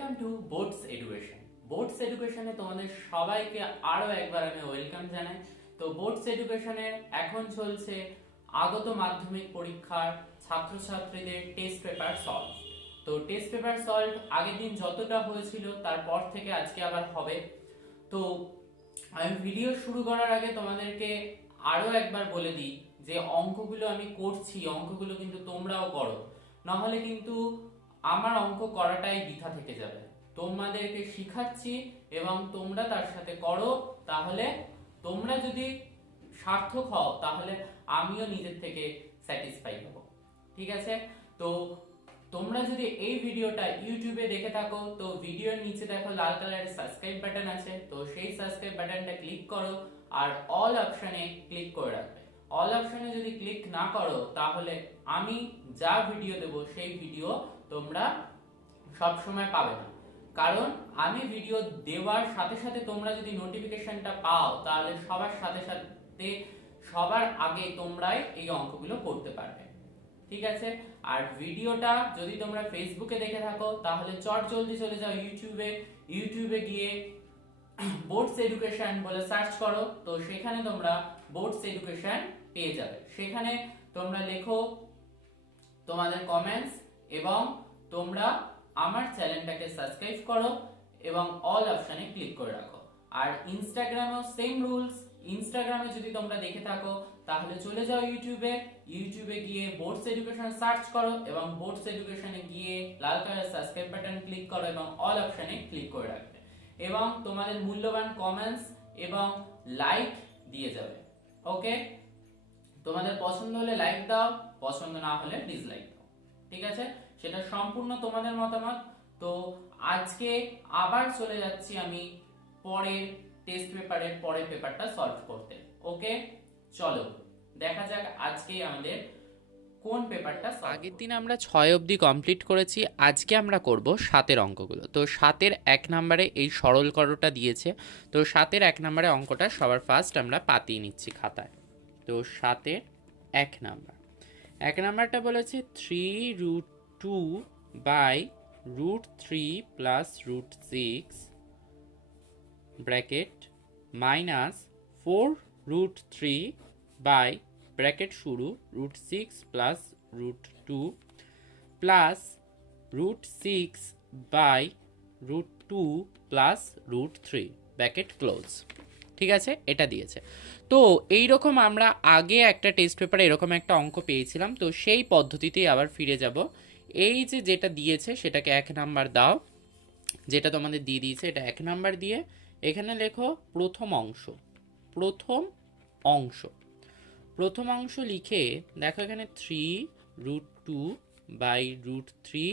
Welcome to Boards Education. Boards এডুকেশনে তোমাদের সবাইকে আরো একবার আমি ওয়েলকাম জানাই। তো বোর্ডস এডুকেশনে এখন চলছে আগত মাধ্যমিক পরীক্ষার ছাত্রছাত্রীদের টেস্ট পেপার সলভ। তো টেস্ট পেপার সলভ আগের দিন যতটা হয়েছিল তারপর থেকে আজকে আবার হবে। তো আমি ভিডিও শুরু করার আগে তোমাদেরকে আরো একবার বলে দিই যে অঙ্কগুলো আমি করছি, অঙ্কগুলো কিন্তু তোমরাও করো, নাহলে কিন্তু আমার অঙ্ক করাটাই বৃথা থেকে যাবে। তোমাদেরকে শিখাচ্ছি এবং তোমরা তার সাথে করো, তাহলে তোমরা যদি সার্থক হও তাহলে আমিও নিজের থেকে স্যাটিসফাই হব। ঠিক আছে? তো তোমরা যদি এই ভিডিওটা ইউটিউবে দেখে থাকো তো ভিডিওর নিচে দেখো লাল কালারের সাবস্ক্রাইব বাটন আছে, তো সেই সাবস্ক্রাইব বাটনটা ক্লিক করো আর অল অপশনে ক্লিক করে রাখবে। অল অপশনে যদি ক্লিক না করো তাহলে আমি যা ভিডিও দেব সেই ভিডিও তোমরা সব সময় পাবে না। কারণ আমি ভিডিও দেওয়ার সাথে সাথে তোমরা যদি নোটিফিকেশনটা পাও তাহলে সবার সাথে সাথে সবার আগে তোমরাই এই অঙ্কগুলো করতে পারবে। ঠিক আছে? আর ভিডিওটা যদি তোমরা ফেসবুকে দেখে থাকো তাহলে চট জলদি চলে যাও ইউটিউবে গিয়ে বোর্ডস এডুকেশন বলে সার্চ করো, তো সেখানে তোমরা বোর্ডস এডুকেশন পেয়ে যাবে। সেখানে তোমরা লেখো তোমাদের কমেন্টস এবং তোমরা আমার চ্যানেলটাকে সাবস্ক্রাইব করো এবং অল অপশনে ক্লিক করে রাখো। আর ইনস্টাগ্রামেও সেম রুলস। ইনস্টাগ্রামে যদি তোমরা দেখে থাকো তাহলে চলে যাও ইউটিউবে গিয়ে বোর্ডস এডুকেশন সার্চ করো এবং বোর্ডস এডুকেশনে গিয়ে লাল কালার সাবস্ক্রাইব বাটন ক্লিক করো এবং অল অপশনে ক্লিক করে রাখবে এবং তোমাদের মূল্যবান কমেন্টস এবং লাইক দিয়ে যাবে। ওকে? তোমাদের পছন্দ হলে লাইক দাও, পছন্দ না হলে ডিসলাইক দাও। ঠিক আছে? সেটা সম্পূর্ণ তোমাদের মতামত। তো আজকে আবার চলে যাচ্ছি আমি পরের টেস্ট পেপারের পরের পেপারটা সলভ করতে। ওকে, চলো দেখা যাক আজকে আমাদের কোন পেপারটা। আগের দিন আমরা 6 অবধি কমপ্লিট করেছি, আজকে আমরা করব 7-এর অঙ্কগুলো। তো 7-এর 1 নম্বরে এই সরল করোটা দিয়েছে, তো 7-এর 1 নম্বরে অঙ্কটা সবার ফার্স্ট আমরা পাতিয়ে নিচ্ছি খাতায়। তো 7-এর 1 নাম্বার, 1 নাম্বারটা বলেছে 3√2/√3 plus √6 bracket minus 4√3 by bracket শুরু √6 plus √2 plus √6 by √2 plus √3 bracket close. ঠিক আছে? এটা দিয়েছে। তো এইরকম আমরা আগে একটা টেস্ট পেপারে এরকম একটা অঙ্ক পেয়েছিলাম, তো সেই পদ্ধতিতেই আবার ফিরে যাব। এই যে যেটা দিয়েছে সেটাকে 1 নাম্বার দাও, যেটা তোমাদের দিয়ে দিয়েছে এটা 1 নাম্বার দিয়ে এখানে লেখো প্রথম অংশ। প্রথম অংশ লিখে দেখো এখানে 3√2/√3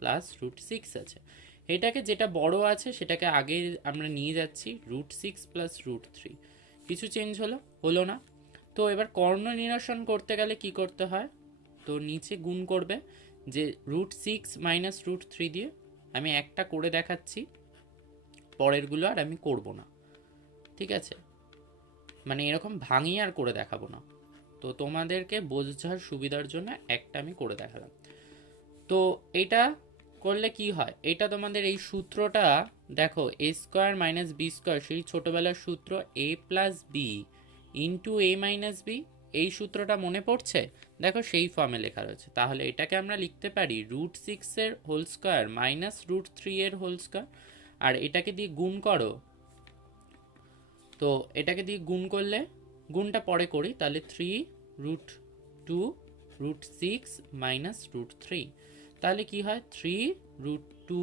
প্লাস √6 আছে। এটাকে যেটা বড় আছে সেটাকে আগে আমরা নিয়ে যাচ্ছি, √6 প্লাস √3। কিছু চেঞ্জ হলো না। তো এবার কর্ণ নিরসন করতে গেলে কি করতে হয়? তো নিচে গুণ করবে, যে √6 মাইনাস √3 দিয়ে। আমি একটা করে দেখাচ্ছি, পরেরগুলো আর আমি করব না। ঠিক আছে? মানে এরকম ভাঙিয়ে আর করে দেখাবো না, তো তোমাদেরকে বোঝার সুবিধার জন্য একটা আমি করে দেখালাম। তো এটা করলে কি হয়, এটা তোমাদের এই সূত্রটা দেখো, a² - b², সেই ছোটবেলার সূত্র a plus B into a minus B, এই সূত্রটা মনে পড়ছে? দেখো সেই ফর্মে লেখা রয়েছে। তাহলে এটাকে আমরা লিখতে পারি √6 whole square minus √3 whole square, আর এটাকে দিয়ে গুণ করো। তো এটাকে দিয়ে গুণ করলে, গুণটা পরে করি, তাহলে 3√2√6 মাইনাস √3, তাহলে কি হয় 3√2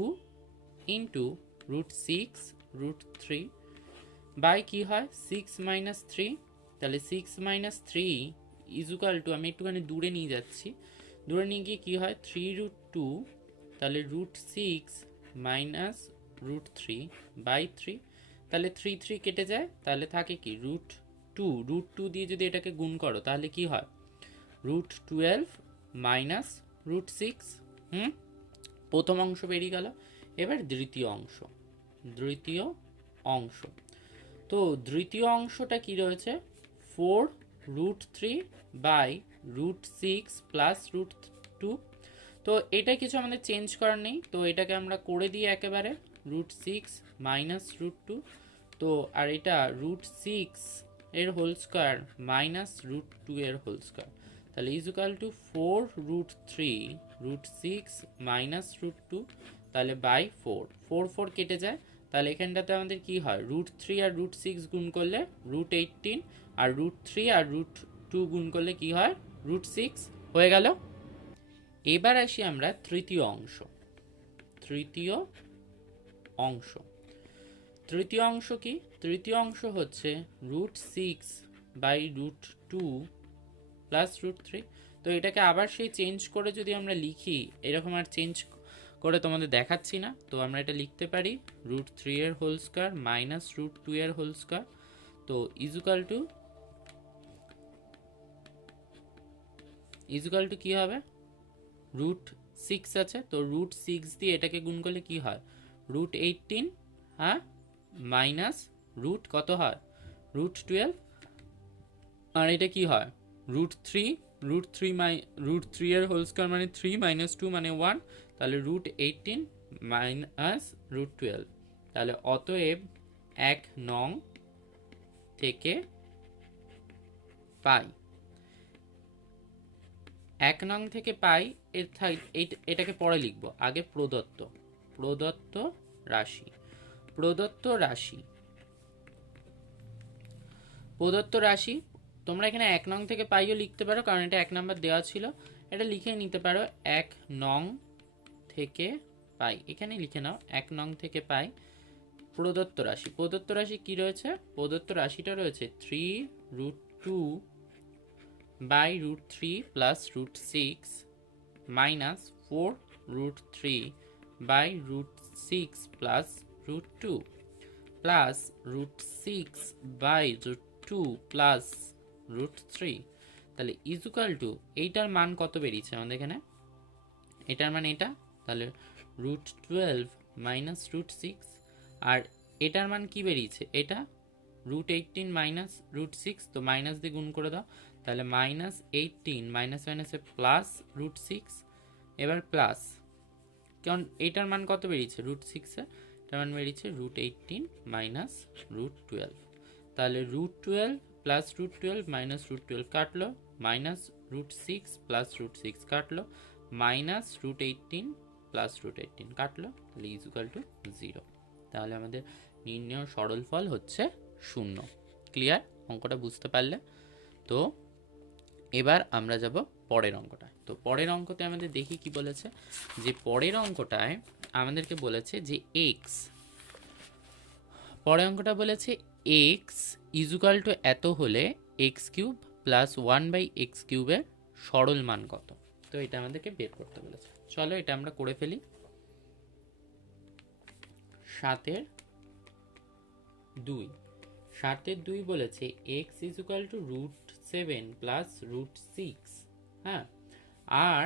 ইন্টু √6 √3 বাই কি হয় 6 মাইনাস 3, তাহলে 6 মাইনাস 3 ইজুকাল টু, আমি একটুখানি দূরে নিয়ে যাচ্ছি, দূরে নিয়ে গিয়ে কি হয় 3√2, তাহলে √6 মাইনাস √3 বাই 3, তাহলে 3 কেটে যায়, তাহলে থাকে কি √2 দিয়ে যদি এটাকে গুণ করো তাহলে কি হয় √12 মাইনাস √6। প্রথম অংশ বেরিয়ে গেল। এবার দ্বিতীয় অংশ। তো দ্বিতীয় অংশটা কি রয়েছে, 4√3/√6 প্লাস √2। তো এটা কিছু আমাদের চেঞ্জ করার নেই, তো এটাকে আমরা করে দিই একেবারে √6 মাইনাস √2। তো আর এটা √6 এর হোল স্কোয়ার মাইনাস √2 এর হোল স্কোয়ার, তাহলে ইজ ইকুয়াল টু 4√3 √6 মাইনাস √2, তাহলে বাই 4 কেটে যায়। তাহলে এখানটাতে আমাদের কি হয়, √3 আর √6 গুণ করলে √18, আর √3 আর √2 গুণ করলে কি হয়, √6 হয়ে গেল। এবার আসি আমরা তৃতীয় অংশ। তৃতীয় অংশ কি, তৃতীয় অংশ হচ্ছে √6 বাই √2 প্লাস √3। তো এটাকে আবার সেই চেঞ্জ করে যদি আমরা লিখি, এরকম আর চেঞ্জ করে তোমাদের দেখাচ্ছি না, তো আমরা এটা লিখতে পারি √3 এর হোল স্কোয়ার মাইনাস √2 এর হোল স্কোয়ার। তো ইজ ইকুয়াল টু কি হবে, √6 আছে, তো √6 দিয়ে এটাকে গুণ করলে কি হয়, √18, হ্যাঁ, মাইনাস কত হয়, √12, আর এটা কি হয়, √3 এর হোল স্কোয়ার মানে 3 মাইনাস 2 মানে 1, তাহলে √18 মাইনাস √12। তাহলে অতএব 1 নং থেকে পাই, 1 নং থেকে পাই এটাকে পরে লিখব, আগে প্রদত্ত রাশি তোমরা এখানে 1 নং থেকে পাইও লিখতে পারো, কারণ এটা 1 নাম্বার দেওয়া ছিল, এটা লিখে নিতে পারো 1 নং থেকে পাই, এখানে লিখে নাও 1 নং থেকে পাই প্রদত্ত রাশি কি রয়েছে, প্রদত্ত রাশিটা রয়েছে 3√2 by √3 plus √6 minus 4√3 by √6 plus √2 plus √6 by √2 plus √3। তাহলে ইজ ইকুয়াল টু, এইটার মান কত বেরিয়েছে আমাদের এখানে, এটার মান এটা, তাহলে √12 মাইনাস √6, আর এটার মান কি বেরিয়েছে, এটা √18 মাইনাস √6, তো মাইনাস দিয়ে গুণ করে দাও, তাহলে -18 মাইনাস মাইনাসে প্লাস √6, এবার প্লাস, কারণ এটার মান কত বেরিয়েছে, √6 এটার মান বেরিয়েছে √18 মাইনাস √12, তাহলে √12 প্লাস √12 মাইনাস √12 কাটলো, মাইনাস √6 প্লাস √6 কাটলো, মাইনাস √18 প্লাস √18 কাটলো, তাহলে ইজ ইকুয়াল টু 0। তাহলে আমাদের নির্ণয় সরল ফল হচ্ছে 0। ক্লিয়ার, অঙ্কটা বুঝতে পারলে? তো এবার আমরা যাব পরের অঙ্কটায়। তো পরের অঙ্কতে আমাদের দেখি কি বলেছে, যে পরের অঙ্কটায় আমাদেরকে বলেছে যে পরের অঙ্কটা বলেছে x ইজ ইকুয়াল টু এত হলে x³ প্লাস 1/x³ এর সরল মান কত। তো এটা আমাদেরকে বের করতে বলেছে, চলো এটা আমরা করে ফেলি। 7/2 বলেছে x is equal two √7 plus √6, হ্যাঁ, আর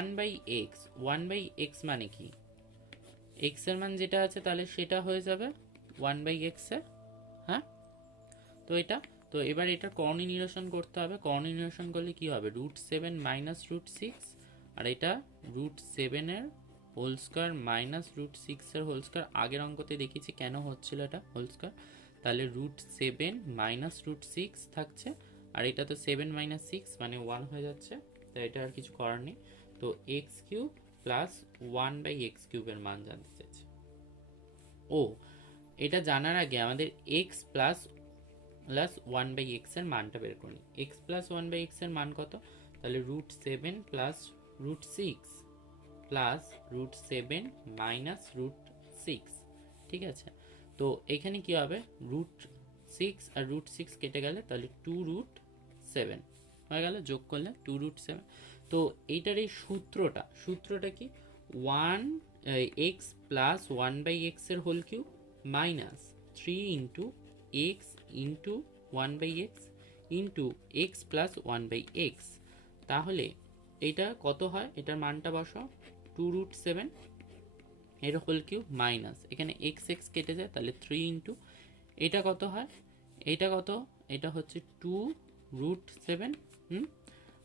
1/x মানে কি, x এর মান যেটা আছে তাহলে সেটা হয়ে যাবে 1/x এ, হ্যাঁ। তো এটা, তো এবার এটা কর্ণী নিরসন করতে হবে, কর্ণী নিরসন করলে কি হবে, √7 মাইনাস √6, আর এটা √7 এর হোল স্কোয়ার মাইনাস √6 এর হোল স্কোয়ার, আগের অঙ্কতে দেখেছি কেন হচ্ছিল এটা হোল স্কোয়ার, তাহলে √7 মাইনাস √6 থাকছে, আর এটা তো 7 মাইনাস 6 মানে 1 হয়ে যাচ্ছে, তাই এটা আর কিছু করার নেই। তো x³ প্লাস 1/x³ এর মান জানতে চাইছে। ও, এটা জানার আগে আমাদের x প্লাস 1/x এর মানটা বের করি। x প্লাস 1/x এর মান কত, তাহলে √7 প্লাস √6 প্লাস √7 মাইনাস √6, ঠিক আছে। তো এখানে কি হবে, √6 আর √6 কেটে গেলে তাহলে 2√7 হয়ে গেল, যোগ করলে 2√7। তো এইটার এই সূত্রটা কি, x প্লাস 1/x এর whole cube minus 3 into x into 1/x into x plus 1/x। তাহলে এটা কত হয়, এটার মানটা বসাও, 2√7 এর হোল কিউব মাইনাস, এখানে x কেটে যায়, তাহলে 3 ইন্টু, এটা কত হয়, এটা কত, এটা হচ্ছে 2√7,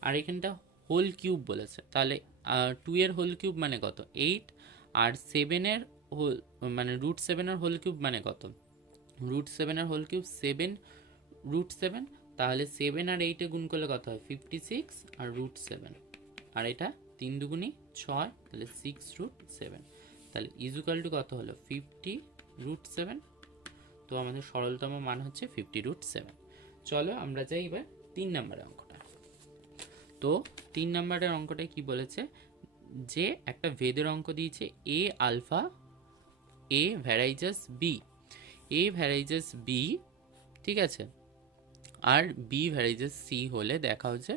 আর এখানটা হোল কিউব বলেছে, তাহলে 2 এর হোল কিউব মানে কত 8, আর 7 এর হোল মানে √7 এর হোল কিউব মানে কত, √7 এর হোল কিউব 7 √7, তাহলে 7 আর 8 এ গুণ করলে কত হয় 56 আর √7, আর এটা 3 দুগুণি 6, তাহলে 6√7, তাহলে ইজুকাল টু কত হলো 50√7। তো আমাদের সরলতম মান হচ্ছে 50√7। চলো আমরা যাই এবার 3 নম্বরের অঙ্কটা। তো 3 নম্বরের অঙ্কটায় কি বলেছে, যে একটা ভেদের অঙ্ক দিয়েছে এ আলফা এ ভ্যারাইজাস বি, এ ভ্যারাইজাস বি, ঠিক আছে, আর বি ভ্যারাইজাস সি হলে দেখা হচ্ছে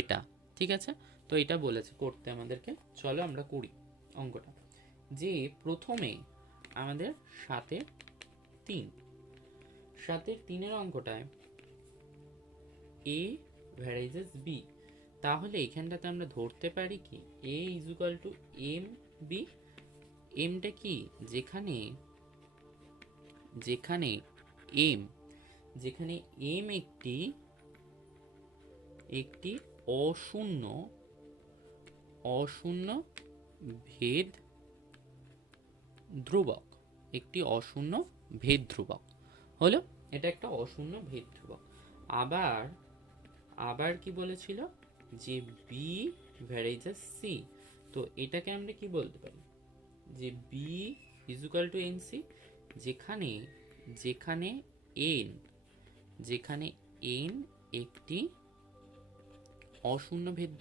এটা, ঠিক আছে। তো এটা বলেছে করতে আমাদেরকে, চলো আমরা করি অঙ্কটা। যে প্রথমে আমাদের 7-3 অঙ্কটায় এ ভ্যারাইজাস বি, তাহলে এখানটাতে আমরা ধরতে পারি কি এ ইজুকাল টু এম বি। এমটা কি, যেখানে যেখানে এম যেখানে এম একটি অশূন্য ভেদ ধ্রুবক, একটি অশূন্য ভেদ ধ্রুবক হলো, এটা একটা অশূন্য ভেদ ধ্রুবক। আবার কি বলেছিল, যে বি ভ্যারাইজাস সি, তো এটাকে আমরা কি বলতে পারি, যে B equal to N C, যেখানে এন একটি অশূন্য ভেদ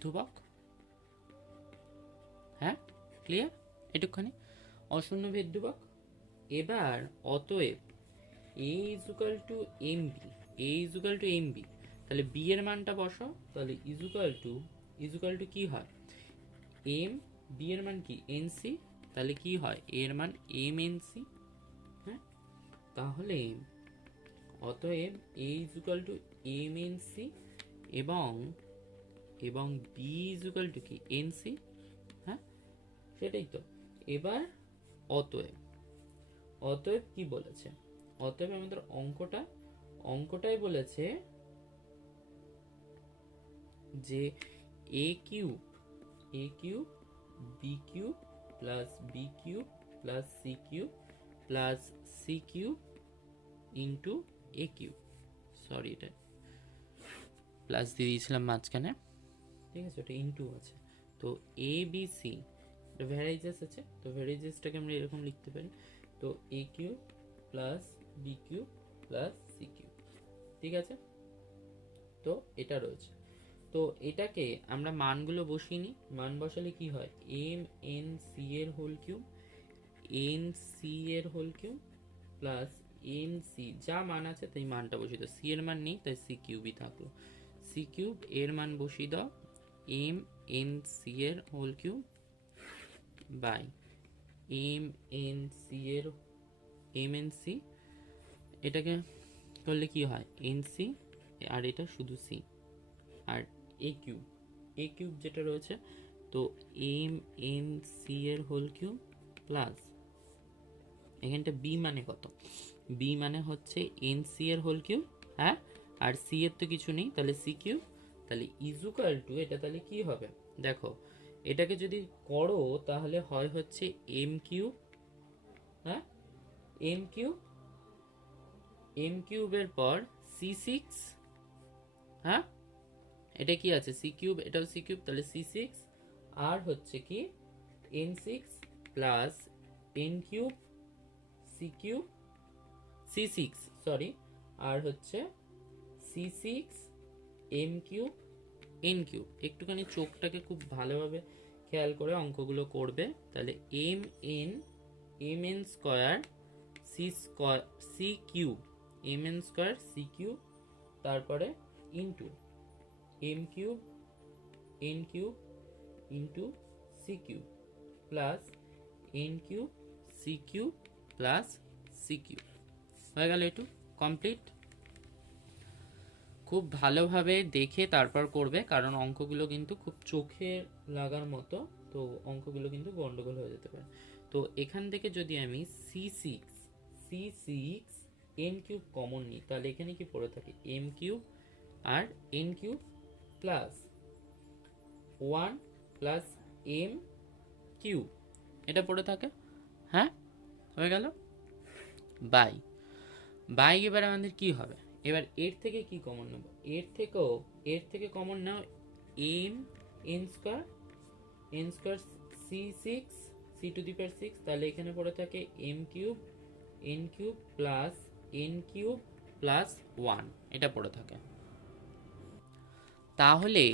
ধ্রুবক, হ্যাঁ ক্লিয়ার এটুকখানি, অশূন্য ভেদ ধ্রুবক। এবার অতএব A equal to M B, তাহলে বি এর মানটা বসাও, তাহলে ইজুকাল টু কি হয় এম, বি এর মান কি এন সি, তাহলে কি হয় এর মান এম এন সি, হ্যাঁ, তাহলে অতএব A equal to M N C এবং বি ইজুকাল টু কি এন সি, হ্যাঁ সেটাই তো। এবার অতএব কি বলেছে, অতএব আমাদের অঙ্কটাই বলেছে যে A cube B cube plus B cube plus C cube into A cube, sorry এটা প্লাস দিয়ে দিয়েছিলাম মাঝখানে, ঠিক আছে, ওটা ইন্টু আছে। তো এ বি সি ভ্যারাইজাস আছে, তো ভ্যারাইজাসটাকে আমরা এরকম লিখতে পারি, তো A cube plus B cube plus C cube, ঠিক আছে। তো এটা রয়েছে, তো এটাকে আমরা মানগুলো বসিয়ে নিই, মান বসালে কি হয় এম এন সি এর whole cube plus M C যা মান আছে তাই মানটা বসিয়ে দাও, সি এর মান নেই তাই সি কিউবই থাকলো, সি কিউব এর মান বসিয়ে দাও এম এন সি এর whole cube by M N C, এটাকে করলে কি হয় এন সি, আর এটা শুধু সি, আর এ কিউব যেটা রয়েছে, তো এম এন সি এর হোল কিউব প্লাস এখানটা বি মানে কত, বি মানে হচ্ছে এন সি এর হোল কিউব, হ্যাঁ, আর সি এর তো কিছু নেই, তাহলে সি কিউব, তাহলে ইজুকাল টু এটা তাহলে কি হবে দেখো, এটাকে যদি করো তাহলে হয় হচ্ছে এম কিউব, হ্যাঁ এম কিউবের পর C6, হ্যাঁ এটা কি আছে সি কিউব, এটাও সি কিউব, তাহলে C6 আর হচ্ছে কি N6 plus N cube C6 sorry, আর হচ্ছে C6 M cube N cube. একটুখানি চোখটাকে খুব ভালোভাবে খেয়াল করে অঙ্কগুলো করবে, তাহলে M N square C cube mn square C cube, তারপরে into M cube N cube into C cube plus N cube C cube plus C cube, হয়ে গেল একটু কমপ্লিট। খুব ভালোভাবে দেখে তারপর করবে, কারণ অঙ্কগুলো কিন্তু খুব চোখে লাগার মতো, তো অঙ্কগুলো কিন্তু গন্ডগোল হয়ে যেতে পারে। তো এখান থেকে যদি আমি C6 এন কিউব কমন নিই, তাহলে এখানে কি পড়ে থাকে এম কিউব আর N cube plus 1 plus M cube, এটা পড়ে থাকে। হ্যাঁ, হয়ে গেল। বাই বাই এবার আমাদের কি হবে, এবার এর থেকে কি কমন নেব, এর থেকে কমন নাও M N square C six C to the power 6, তাহলে এখানে পড়ে থাকে M cube N cube plus N cube plus 1, এটা পড়ে থাকে। তাহলে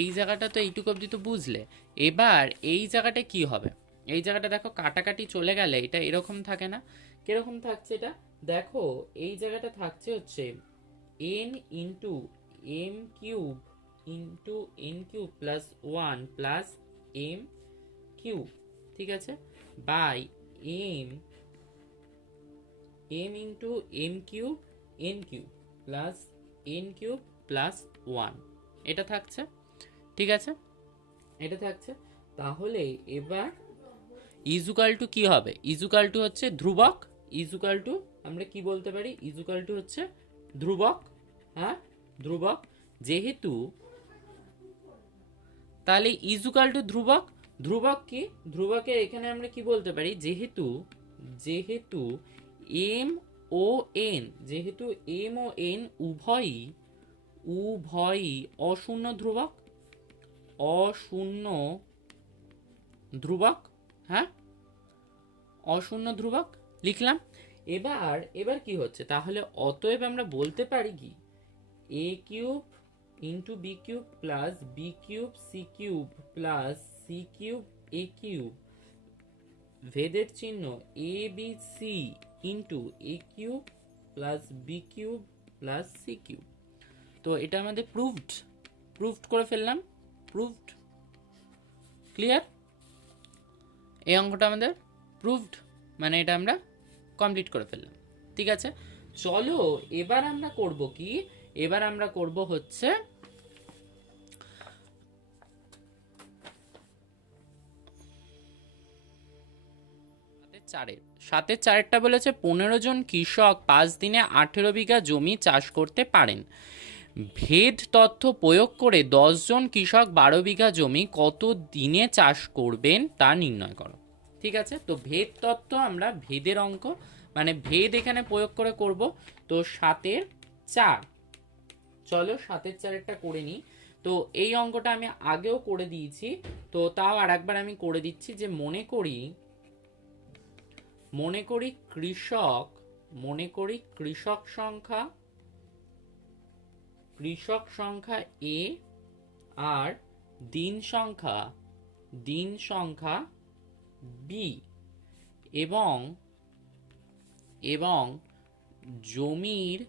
এই জায়গাটা তো এইটুকু অবধি তো বুঝলে। এবার এই জায়গাটা কি হবে, এই জায়গাটা দেখো কাটাকাটি চলে গেলে এটা এরকম থাকে না, কিরকম থাকছে এটা দেখো, এই জায়গাটা থাকছে হচ্ছে N into M cube into N cube plus 1 plus M cube, ঠিক আছে, by M into M cube N cube plus N cube plus 1, এটা থাকছে, ঠিক আছে, এটা থাকছে। তাহলে এবার ইজুকাল টু কি হবে, ইজুকাল টু হচ্ছে ধ্রুবক, ইজুকাল টু আমরা কি বলতে পারি, ইজুকাল টু হচ্ছে ধ্রুবক। হ্যাঁ, ধ্রুবক, যেহেতু তাহলে ইজুকাল টু ধ্রুবক, ধ্রুবক কি, ধ্রুবকে এখানে আমরা কি বলতে পারি, যেহেতু এম ও এন, যেহেতু এম ও এন উভয়ই অশূন্য ধ্রুবক, অশূন্য ধ্রুবক, হ্যাঁ, অশূন্য ধ্রুবক লিখলাম। এবার কি হচ্ছে, তাহলে অতএব আমরা বলতে পারি কি A cube into B cube plus B cube C cube plus C cube A cube, ভেদের চিহ্ন A B C into A cube plus B cube plus C cube. তো এটা আমাদের প্রুভড করে ফেললাম, প্রুভড, ক্লিয়ার, এই অঙ্কটা আমাদের প্রুভড, মানে এটা আমরা কমপ্লিট করে ফেললাম, ঠিক আছে। চলো এবার আমরা করব কি, এবার আমরা করব হচ্ছে সাতের চারেরটা বলেছে 15 জন কৃষক 5 দিনে 18 বিঘা জমি চাষ করতে পারেন। ভেদ তথ্য প্রয়োগ করে 10 জন কৃষক 12 বিঘা জমি কত দিনে চাষ করবেন তা নির্ণয় করো। ঠিক আছে, তো ভেদ তত্ত্ব আমরা ভেদের অঙ্ক মানে ভেদ এখানে প্রয়োগ করে করব। তো 7-এর 4, চলো 7-এর 4-এরটা করে নিই। তো এই অঙ্কটা আমি আগেও করে দিয়েছি, তো তাও আর একবার আমি করে দিচ্ছি, যে মনে করি কৃষক সংখ্যা এ আর দিন সংখ্যা বি এবং জমির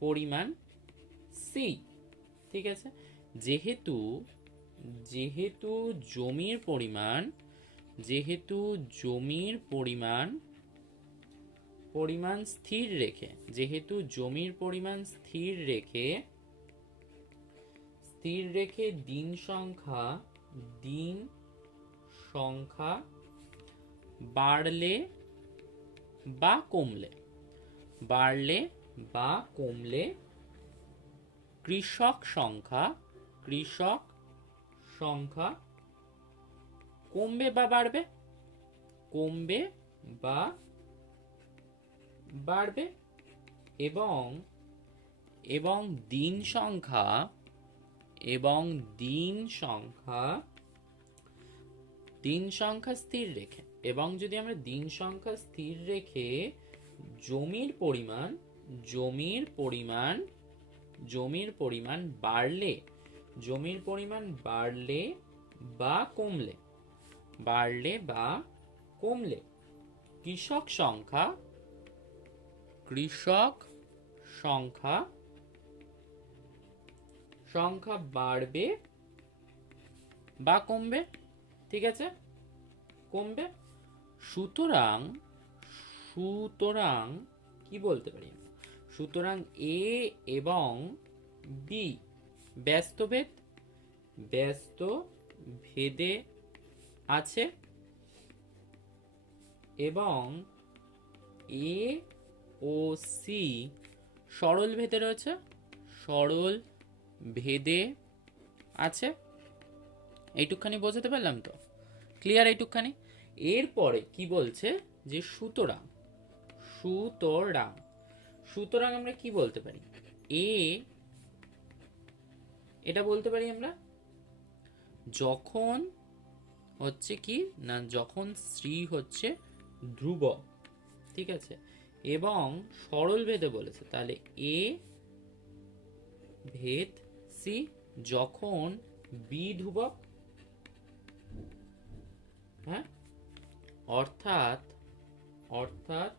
পরিমাণ সি। ঠিক আছে, যেহেতু জমির পরিমাণ স্থির রেখে দিন সংখ্যা বাড়লে বা কমলে কৃষক সংখ্যা কমবে বা বাড়বে, এবং দিন সংখ্যা স্থির রেখে, এবং যদি আমরা দিন সংখ্যা স্থির রেখে জমির পরিমাণ বাড়লে বা কমলে কৃষক সংখ্যা বাড়বে বা কমবে। ঠিক আছে, কমবে। সুতরাং কি বলতে পারি, সুতরাং এ এবং বি ব্যস্ত ভেদে আছে এবং এ ও সি সরল ভেদে রয়েছে, সরল ভেদে আছে। এইটুকখানি বোঝাতে পারলাম তো? ক্লিয়ার এইটুকখানি? এরপরে কি বলছে যে সুতরাং, সুতরাং সুতরাং আমরা কি বলতে পারি? এটা বলতে পারি আমরা যখন হচ্ছে কি না, যখন শ্রী হচ্ছে ধ্রুবক, ঠিক আছে, এবং সরল ভেদে বলেছে, তাহলে এ ভেদ সি যখন বি ধ্রুবক, হ্যাঁ, অর্থাৎ অর্থাৎ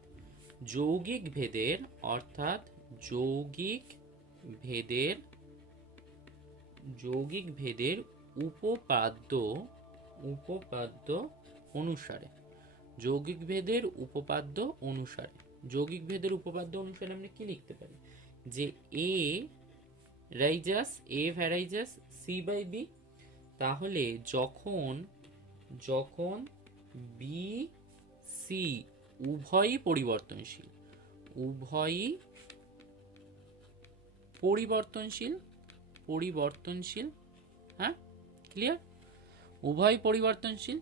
যৌগিক ভেদের, অর্থাৎ যৌগিক ভেদের, যৌগিক ভেদের উপপাদ্য, উপপাদ্য অনুসারে, যৌগিক ভেদের উপপাদ্য অনুসারে, যৌগিক ভেদের উপপাদ্য অনুসারে আমরা কি লিখতে পারি? যে এ রাইজাস, এ ভ্যারাইজাস সি বাই বি, তাহলে যখন যখন বি সি উভয়ই পরিবর্তনশীল, উভয়ই পরিবর্তনশীল, পরিবর্তনশীল, হ্যাঁ ক্লিয়ার, উভয় পরিবর্তনশীল।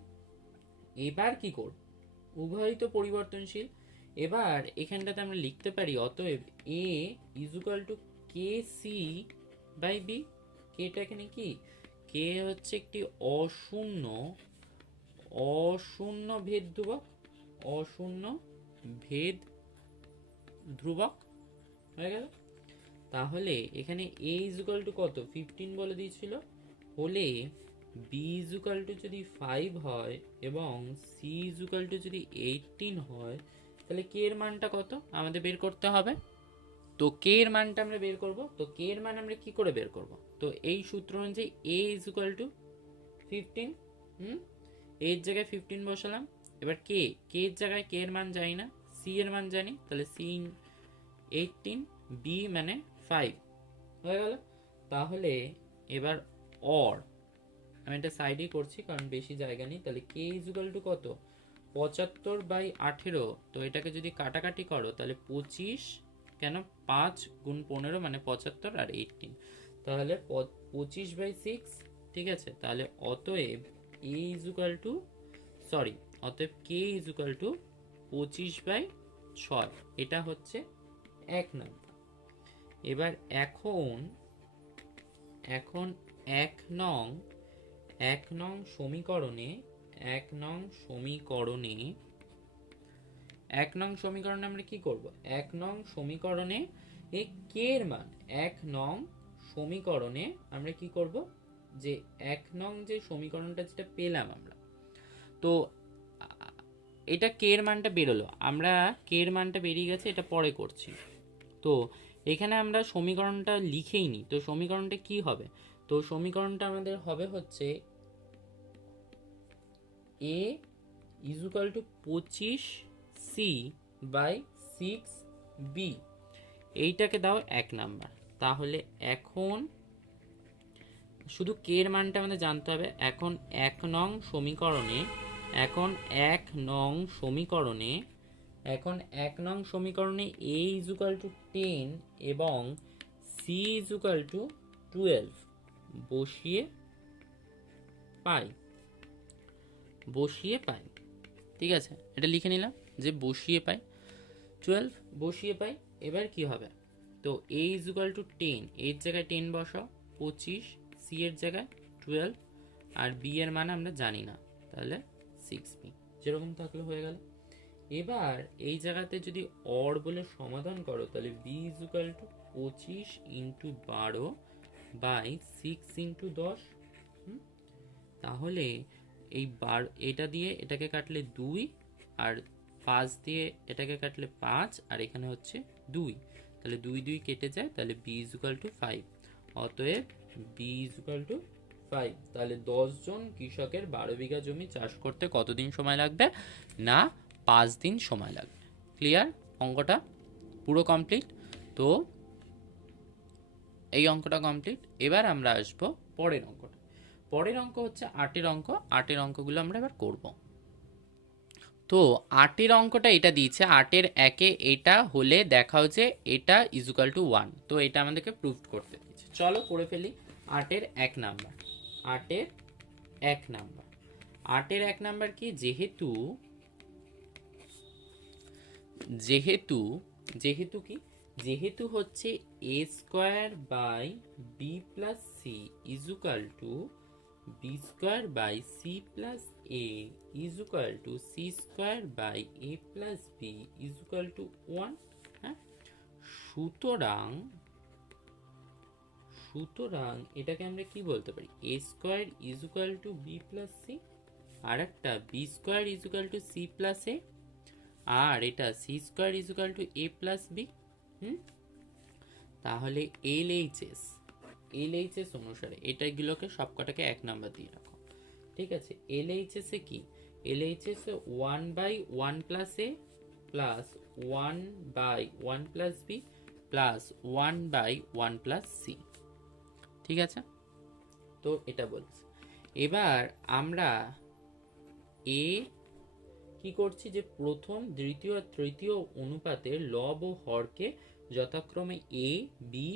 এবার কি করব? উভয়ই তো পরিবর্তনশীল। এবার এখানটাতে আমরা লিখতে পারি অতএব A is equal to K C by B. কেটা এখানে কি? কে হচ্ছে একটি অশূন্য, অশূন্য ভেদ ধ্রুবক, অশূন্য ভেদ ধ্রুবক হয়ে গেল। তাহলে এখানে a ইজ ইকুয়াল টু কত? 15 বলে দিয়েছিল, হলে b ইজ ইকুয়াল টু যদি 5 হয় এবং c ইজ ইকুয়াল টু যদি 18 হয়, তাহলে k এর মানটা কত আমাদের বের করতে হবে। তো k এর মানটা আমরা বের করব। তো k এর মান আমরা কি করে বের করব? তো এই সূত্র অনুযায়ী a ইজ ইকুয়াল টু 15, এর জায়গায় 15 বসালাম। এবার k এর জায়গায় k এর মান জানি না, c এর মান জানি, তাহলে c 18, b মানে 5 হয়ে গেল। তাহলে এবার অর আমি এটা সাইডেই করছি কারণ বেশি জায়গা নেই। তাহলে k ইজ ইকুয়াল টু কত? 75/18। তো এটাকে যদি কাটাকাটি করো তাহলে 25, কেন 5 গুণ 15 মানে 75 আর 18, তাহলে 25/6, ঠিক আছে। তাহলে অতএব a is equal two, sorry, অতএব k ইজ ইকুয়াল টু 25/6। এটা হচ্ছে 1 নম্বর। এবার এখন এক নং সমীকরণে, এক নং সমীকরণে আমরা কি করব? এক নং সমীকরণে এই কে এর মান, এক নং সমীকরণে আমরা কি করব? যে এক নং যে সমীকরণটা যেটা পেলাম আমরা, তো এটা কে এর মানটা বেরোলো, আমরা কে এর মানটা বেরিয়ে গেছে, এটা পরে করছি। তো এখানে আমরা সমীকরণটা লিখেই নি, তো সমীকরণটা কি হবে? তো সমীকরণটা আমাদের হবে হচ্ছে a is equal to 25c by 6b, এইটাকে দাও 1 নাম্বার। তাহলে এখন শুধু কে এর মানটা আমাদের জানতে হবে। এখন এক নং সমীকরণে, এখন এক নং সমীকরণে a ইজ ইকুয়াল টু 10 এবং c ইজ ইকুয়াল টু 12 বসিয়ে পাই, ঠিক আছে। এটা লিখে নিলাম যে বসিয়ে পাই 12, বসিয়ে পাই। এবার কি হবে? তো a ইজ ইকুয়াল টু 10, এর জায়গায় 10 বসাও, 25, c এর জায়গায় 12 আর b এর মান আমরা জানি না, তাহলে 6b, যেরকম থাকলে হয়ে গেল। এবার এই জায়গাতে যদি অর বলে সমাধান করো, তাহলে b is equal to 25 into 12 by 6 into 10। তাহলে এই এটা দিয়ে এটাকে কাটলে 2 আর 5 দিয়ে এটাকে কাটলে 5 আর এখানে হচ্ছে 2, তাহলে 2 2 কেটে যায়, তাহলে b ইজ ইকুয়াল টু 5। অতএব b ইজ ইকুয়াল টু 5। তাহলে 10 জন কৃষকের 12 বিঘা জমি চাষ করতে কতদিন সময় লাগবে? না 5 দিন সময় লাগবে। ক্লিয়ার? অঙ্কটা পুরো কমপ্লিট। তো এই অঙ্কটা কমপ্লিট। এবার আমরা আসবো পরের অঙ্কটা। পরের অঙ্ক হচ্ছে 8 অঙ্ক। 8 অঙ্কগুলো আমরা এবার করব। তো 8 অঙ্কটা এটা দিয়েছে, 8 একে এটা হলে দেখাও যে এটা ইজুকাল টু 1। তো এটা আমাদেরকে প্রুভ করতে দিয়েছে, চলো করে ফেলি। 8 1 নাম্বার, 8 1 নাম্বার, 8 1 নাম্বার কি, যেহেতু যেহেতু যেহেতু কি, যেহেতু হচ্ছে a square by B plus C equal to B square by C plus A equal to C square by A plus B equal to 1। হ্যাঁ, সুতরাং সুতরাং এটাকে আমরা কি বলতে পারি, A square equal to B plus C, আর একটা B square equal to C plus A, আর এটা C square equal to A plus B. তাহলে এলএইচএস অনুসারে এটাগুলোকে সবকটাকে 1 নাম্বার দিয়ে রাখো। ঠিক আছে, এলএইচএস এ কি, এলএইচএস এ 1/1 plus A plus 1/1 plus B plus 1/1 plus C. ঠিক আছে, তো এটা বলছে। এবার আমরা এ কি করছি, যে প্রথম দ্বিতীয় আর তৃতীয় অনুপাতের লব ও হরকে যথাক্রমে এ বি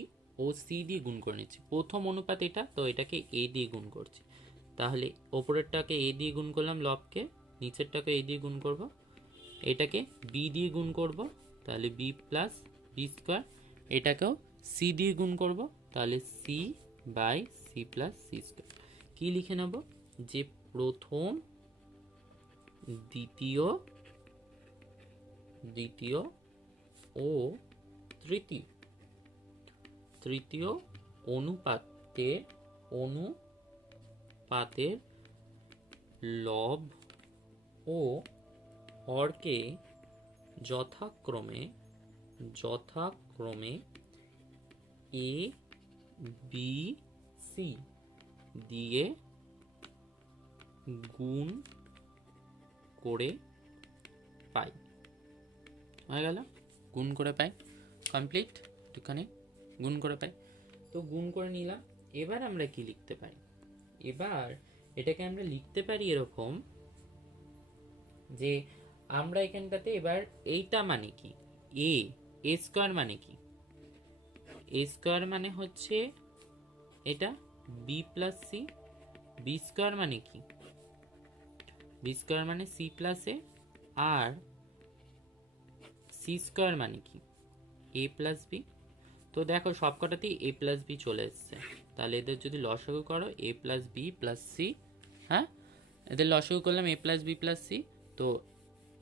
ও সি দিয়ে গুণ করে নিচ্ছি। প্রথম অনুপাত এটা, তো এটাকে এ দিয়ে গুণ করছি। তাহলে ওপরেরটাকে এ দিয়ে গুণ করলাম লবকে, নিচেরটাকে এ দিয়ে গুণ করব, এটাকে বি দিয়ে গুণ করব, তাহলে বি প্লাস বি স্কোয়ার, এটাকেও সি দিয়ে গুণ করব, তাহলে C by C plus C square. কী লিখে নেব, যে প্রথম দ্বিতীয় ও তৃতীয় অনুপাতের লব ও হরকে যথাক্রমে এ বি সি দিয়ে গুণ করে পাই। হয়ে গেল, গুণ করে পাই, কমপ্লিট। একটুখানি গুণ করে পাই, তো গুণ করে নিলাম। এবার আমরা কি লিখতে পারি, এবার এটাকে আমরা লিখতে পারি এরকম, যে আমরা এখানটাতে এবার এইটা মানে কি, এ স্কোয়ার মানে কি, এ স্কোয়ার মানে হচ্ছে এটা B plus C, B square মানে কি, বি স্কোয়ার মানে সি প্লাস এ, আর সি স্কোয়ার মানে কি, এ প্লাস বি। তো দেখো সবকটাতেই এ প্লাস বি চলে এসছে, তাহলে এদের যদি লসাগু করো এ প্লাস বি প্লাস সি, হ্যাঁ এদের লসাগু করলাম এ প্লাস বি প্লাস সি, তো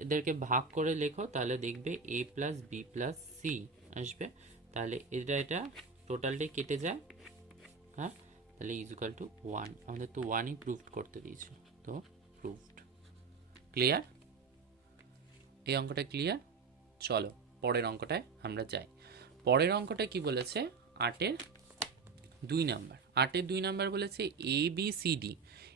এদেরকে ভাগ করে লেখো, তাহলে দেখবে এ প্লাস বি প্লাস সি আসবে। তাহলে এটা টোটালটাই কেটে যায়, হ্যাঁ, তাহলে ইজুকাল টু 1। আমাদের তো 1ই প্রুভ করতে দিয়েছে, তো প্রুভড। ক্লিয়ার, এই অঙ্কটা ক্লিয়ার। চলো পরের অঙ্কটায় আমরা যাই। পরের অঙ্কটা কি বলেছে, 8 2 নাম্বার। 8 2 নাম্বার বলেছে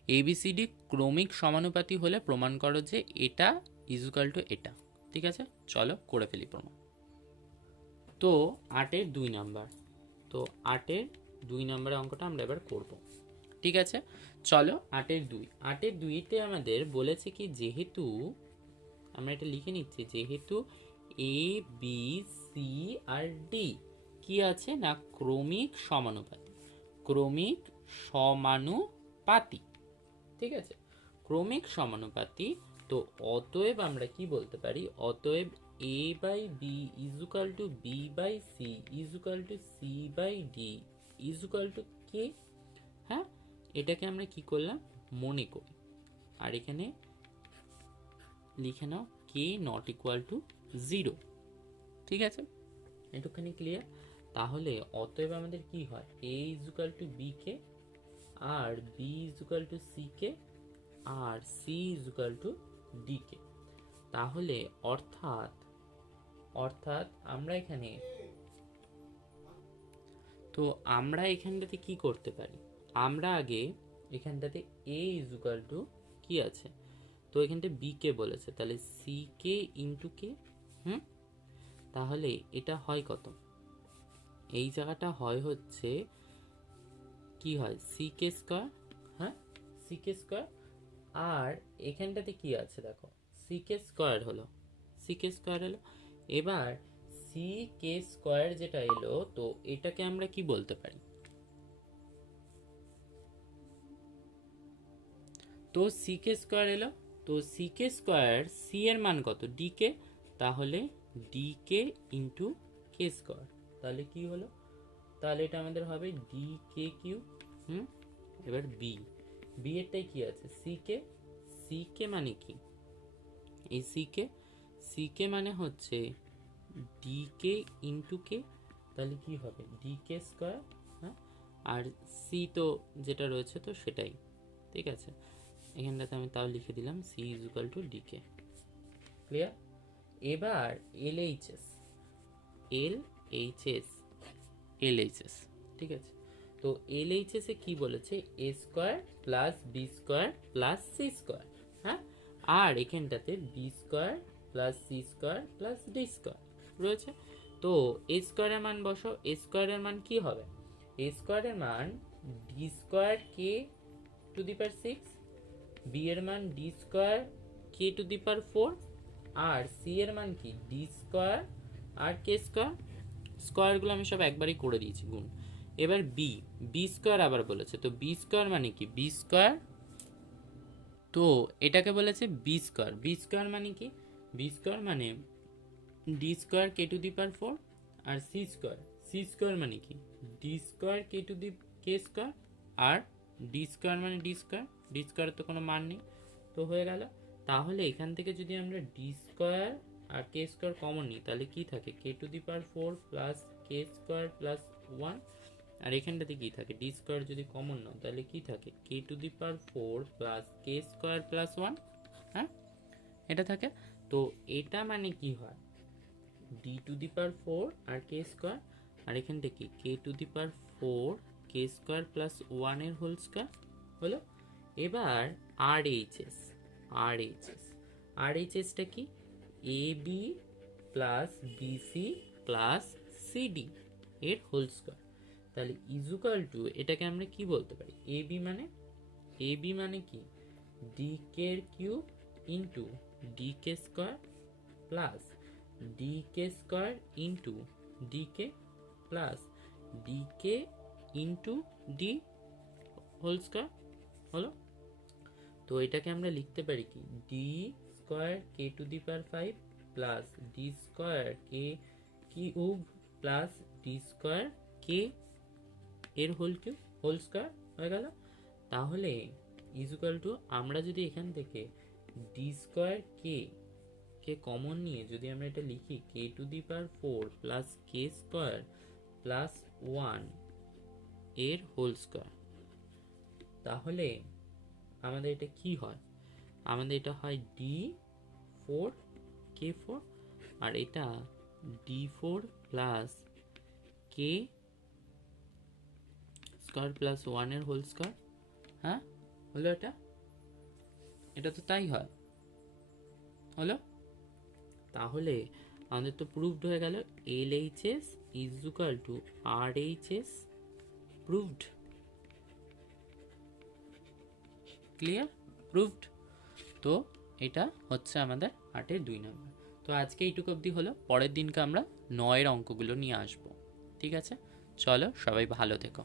এবিসিডি ক্রমিক সমানুপাতি হলে প্রমাণ করো যে এটা ইজুকাল টু এটা। ঠিক আছে, চলো করে ফেলি প্রমাণ। তো 8 2 নাম্বার, তো 8 2 নাম্বারের অঙ্কটা আমরা এবার করব। ঠিক আছে, চলো 8 2। 8 2তে আমাদের বলেছে কি, যেহেতু আমরা এটা লিখে নিচ্ছি, যেহেতু এ বি সি আর ডি কি আছে না, ক্রমিক সমানুপাতি। ঠিক আছে, ক্রমিক সমানুপাতি। তো অতএব আমরা কি বলতে পারি, অতএব A by B equal to B by C equal to C by D equal to K. হ্যাঁ, এটাকে আমরা কি করলাম মনে করি, আর এখানে লিখে নাও কে নট ইকুয়াল টু 0। ঠিক আছে, এটুখানি ক্লিয়ার। তাহলে অতএব আমাদের কি হয়, এ equal to B K, R B equal to C K, R C equal two D কে। তাহলে অর্থাৎ আমরা এখানটাতে কি করতে পারি, আমরা আগে এখানটাতে এ ইজুকাল টু কি আছে, তো এখানটা বি কে বলেছে, তাহলে সি কে ইন্টু কে। তাহলে এটা হয় কত, এই জায়গাটা হয় হচ্ছে কি হয় সি কে স্কোয়ার, হ্যাঁ সিকে স্কোয়ার, আর এখানটাতে কি আছে দেখো সিকে স্কোয়ার হলো, সিকে স্কোয়ার হলো। এবার সি কে স্কোয়ার যেটা এলো, তো এটাকে আমরা কি বলতে পারি? তো সিকে স্কোয়ার এলো, তো সিকে স্কোয়ার, সি এর মান কত? ডিকে, তাহলে ডিকে ইন্টু কে স্কোয়ার, তাহলে কি হলো? তাহলে এটা আমাদের হবে ডি কে কিউ। এবার বি, বি এরটাই কি আছে? সিকে, সিকে মানে কি? এই সিকে, সিকে মানে হচ্ছে ডিকে ইন্টু কে, তাহলে কি হবে? D K square. হ্যাঁ, আর সি তো যেটা রয়েছে তো সেটাই, ঠিক আছে। এখানটাতে আমি তাও লিখে দিলাম C is equal to DK. Clear? এবার L HS, L HS, L HS, ঠিক আছে। তো এল এইচএস এ কি বলেছে? A square plus B square plus C square. হ্যাঁ, আর এখানটাতে B square plus C square plus D square রয়েছে। তো এ স্কোয়ারের মান বসো, এ স্কোয়ারের মান কি হবে? এ স্কোয়ারের মান D square K to the power 6, B এর মান D square K to the power 4, আর সি এর মান কি? ডি স্কোয়ার আর কে স্কোয়ার। স্কোয়ারগুলো আমি সব একবারই করে দিয়েছি গুণ। এবার বি, বি স্কোয়ার আবার বলেছে, তো বি স্কোয়ার মানে কি? বি স্কোয়ার, তো এটাকে বলেছে বি স্কোয়ার, বি স্কোয়ার মানে কি? বি স্কোয়ার মানে D square K to the power 4, আর সি স্কোয়ার, সি স্কোয়ার মানে কি? D square K to the K square, আর ডি স্কোয়ার মানে ডি স্কোয়ার, ডি স্কোয়ারের তো কোনো মান নেই, তো হয়ে গেল। তাহলে এখান থেকে যদি আমরা ডি স্কোয়ার আর কে স্কোয়ার কমন নিই, তাহলে কি থাকে? K to the power 4 plus K square plus 1, আর এখানটাতে কি থাকে? ডি স্কোয়ার যদি কমন নাও তাহলে কি থাকে? K to the power 4 plus K square plus 1। হ্যাঁ, এটা থাকে। তো এটা মানে কি হয়? ডি টু দি পাওয়ার 4 আর কে স্কোয়ার, আর এখানটা কি? K to the power 4 K square plus 1 এর হোল স্কোয়ার হলো। এবার আর এইচএস, আর এইচএস, আর এইচএসটা কি? A B plus BC plus CD এর হোল স্কোয়ার, তাহলে ইজুকাল টু, এটাকে আমরা কি বলতে পারি? এ বি মানে, এ বি মানে কি? D K cube into D K square plus D K square into D K plus D K into D whole square হলো। তো এটাকে আমরা লিখতে পারি কি? D square K to the power 5 plus D square K cube plus D square K এর whole cube whole square হয়ে গেল। তাহলে ইজুকাল টু, আমরা যদি এখান থেকে ডি স্কোয়ার কে কে কমন নিয়ে যদি আমরা এটা লিখি K to the power 4 plus K square plus 1 এর হোল স্কোয়ার, তাহলে আমাদের এটা কি হয়? আমাদের এটা হয় ডি 4 কে 4, আর এটা D 4 plus K square plus 1 এর হোল স্কোয়ার। হ্যাঁ, হলো এটা, এটা তো তাই হয়, হলো। তাহলে আমাদের তো প্রুভড হয়ে গেল L H S is equal to R H S, proved. Clear? Proved. তো এটা হচ্ছে আমাদের 8-এর 2 নম্বর। তো আজকে এইটুকু অবধি হলো, পরের দিনকে আমরা 9-এর অঙ্কগুলো নিয়ে আসবো। ঠিক আছে, চলো সবাই ভালো থেকো।